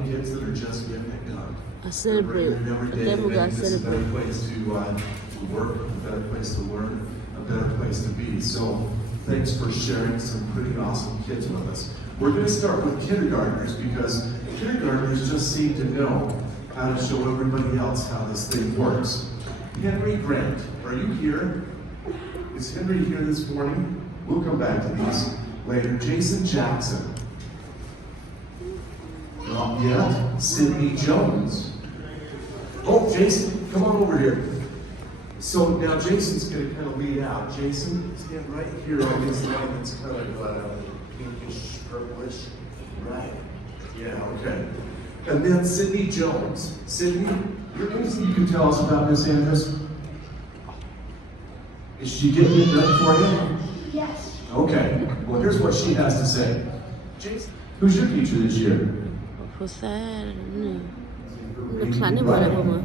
the kids that are just getting it done. I celebrate. Every day Then we got this is a better celebrate. place to work, a better place to learn, a better place to be. So thanks for sharing some pretty awesome kids with us. We're going to start with kindergartners because kindergartners just seem to know how to show everybody else how this thing works. Henry Grant, are you here? Is Henry here this morning? We'll come back to these later. Jason Jackson. Not yet. Sydney Jones. Oh, Jason, come on over here. So now Jason's going to kind of lead out. Jason, stand right here on this line that's kind of pinkish, purplish. Right. Yeah, okay. And then Sydney Jones. Sydney, you're anything you can tell us about Miss Andrews? Is she getting it done for you? Yes. Okay. Well, here's what she has to say. Jason, who's your teacher this year? ผู้แซ่นักคลาสนี่บ่ได้บ่มา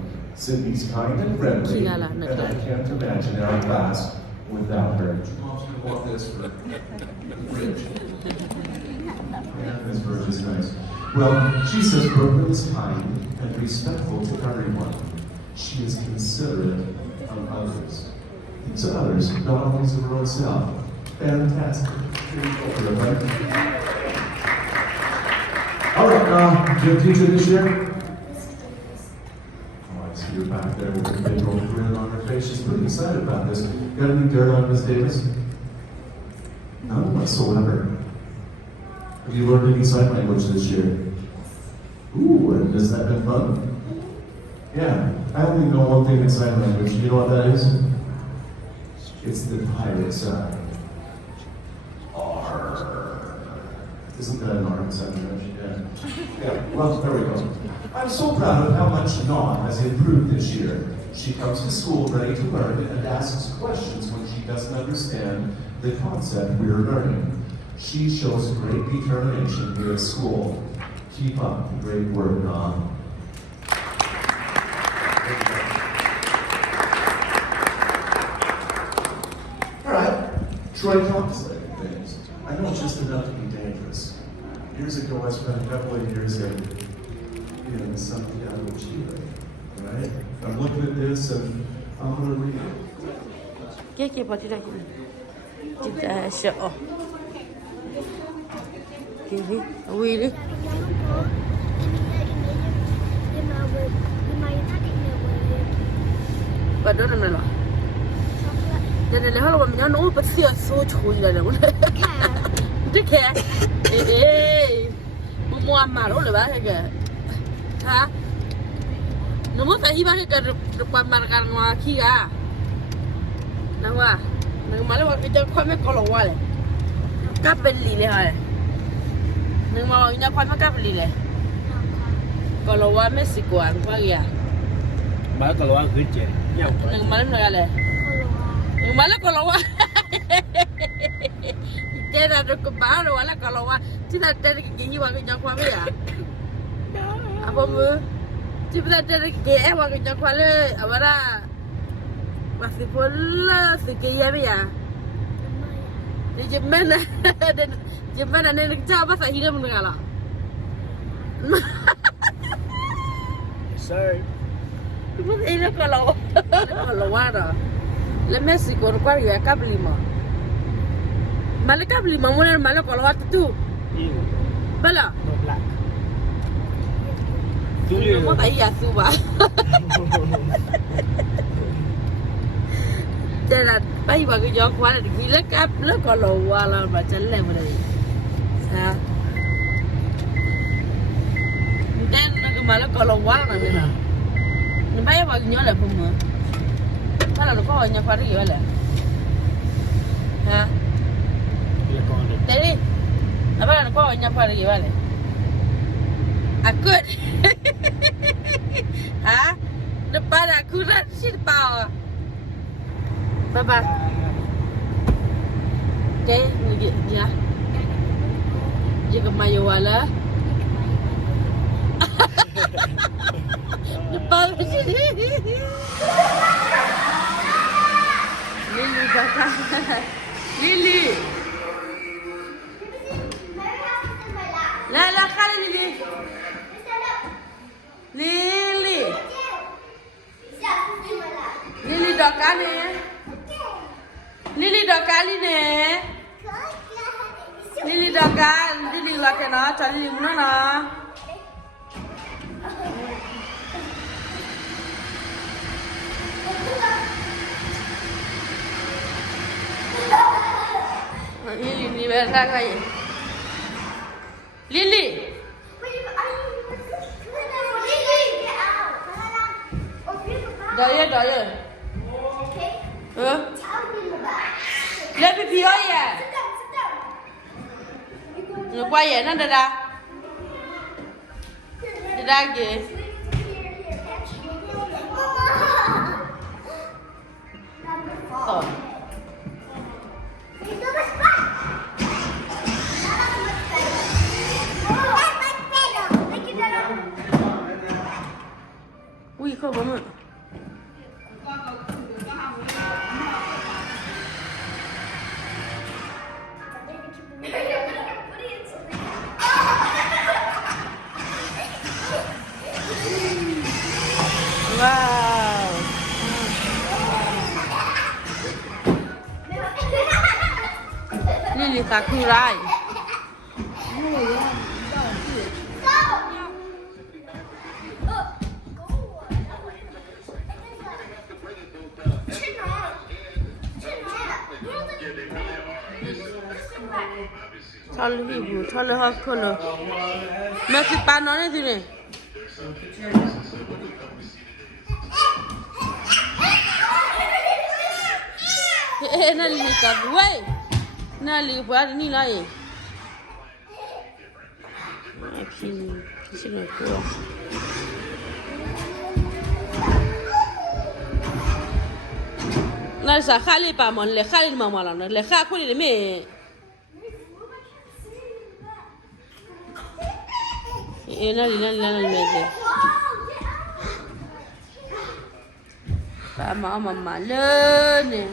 Sydney's kind and friendly, Kigala, and I Nakla. can't imagine our class without her. Mom's gonna want this for Rich. Yeah, this verse is nice. Well, she says Brooklyn is kind and respectful to everyone. She is considerate of others. To others, not always of her own self. Fantastic. All right, do you have a teacher this year? Oh, I see you're back there with a big old grin on her face. She's pretty excited about this. Got any dirt on Miss Davis? None whatsoever. Have you learned any sign language this year? Ooh, and has that been fun? Yeah, I only know one thing in sign language. You know what that is? It's the pirate sign. Isn't that an art sentiment? Yeah. Well, there we go. I'm so proud of how much Dawn has improved this year. She comes to school ready to learn and asks questions when she doesn't understand the concept we're learning. She shows great determination here at school. Keep up the great work, Dawn. All right. Troy Thompson. I know it's just enough to be dangerous. Years ago, I spent a couple of years in Santiago, Chile. Right? I'm looking at this and I'm going to read it. Keke pati dah kita show. Kiki, Willy. Pada mana lah? Jadi lehal orang punya nol pasti so chui lah lepas. Dia kaya, semua malu lepas ke? Ha? Nombor saya ibarat ke depan markan waki ah. Nawa, nang malu waki jangan kau mek kalau wale. Kapel lile hal. Nang malu ina kau mek kapel lile. Kalau wale Mexico ang pagi ah. Malu kalau wale kerja. Ya. Nang malu nak le. Nang malu kalau wale. Kita ada kebaru wala kalau wah kita dari gigi wang nyakwa ya. Apa mu? Kita dari gigi wang nyakwa le awara masih pola sekian ya. Di Jemana ni kerja apa sah hidup menengah lah. Sir. Cuma ini kalau wala. Le Mexico kuar ya kabel lima. Malaka beli mamunan malak kalau waktu tu. Iya. Bala. No black. Kamu tak iya suba. Jangan bayi bagi jawab kuala di gila kap le kalau wala macam le mana ni. Ha. Dan nak malak kalau wala mana ni. Nampak bagi nyola pun mu. Kalau kau hanya pari wala. Ha. Jadi, apa nak kau nyapa lagi balik? Aku, ha? Depan aku lah siapa? Bye. Okay, ya. Jika mayu wala. Depan sini. Lili kakak. Lili. La, kali Lili. ne. Lily doga li ne. Lily doga, Lily la ke na, cha Lily mu na. Lily ni berda ka ye. Lily. Daya. Let me be here. Nó quay vậy nó đây ra. Đi ra kìa. Ui không bấm ạ. Wow. Lily Sakurai. Thal hibu, thal hakolo. Masih panon ni sini. Nali tak buat, nali buat ni lain. Sini aku. Nali sah kali pamon, le kali mama lana, le kali aku ni me. Nali me. Mama le ni.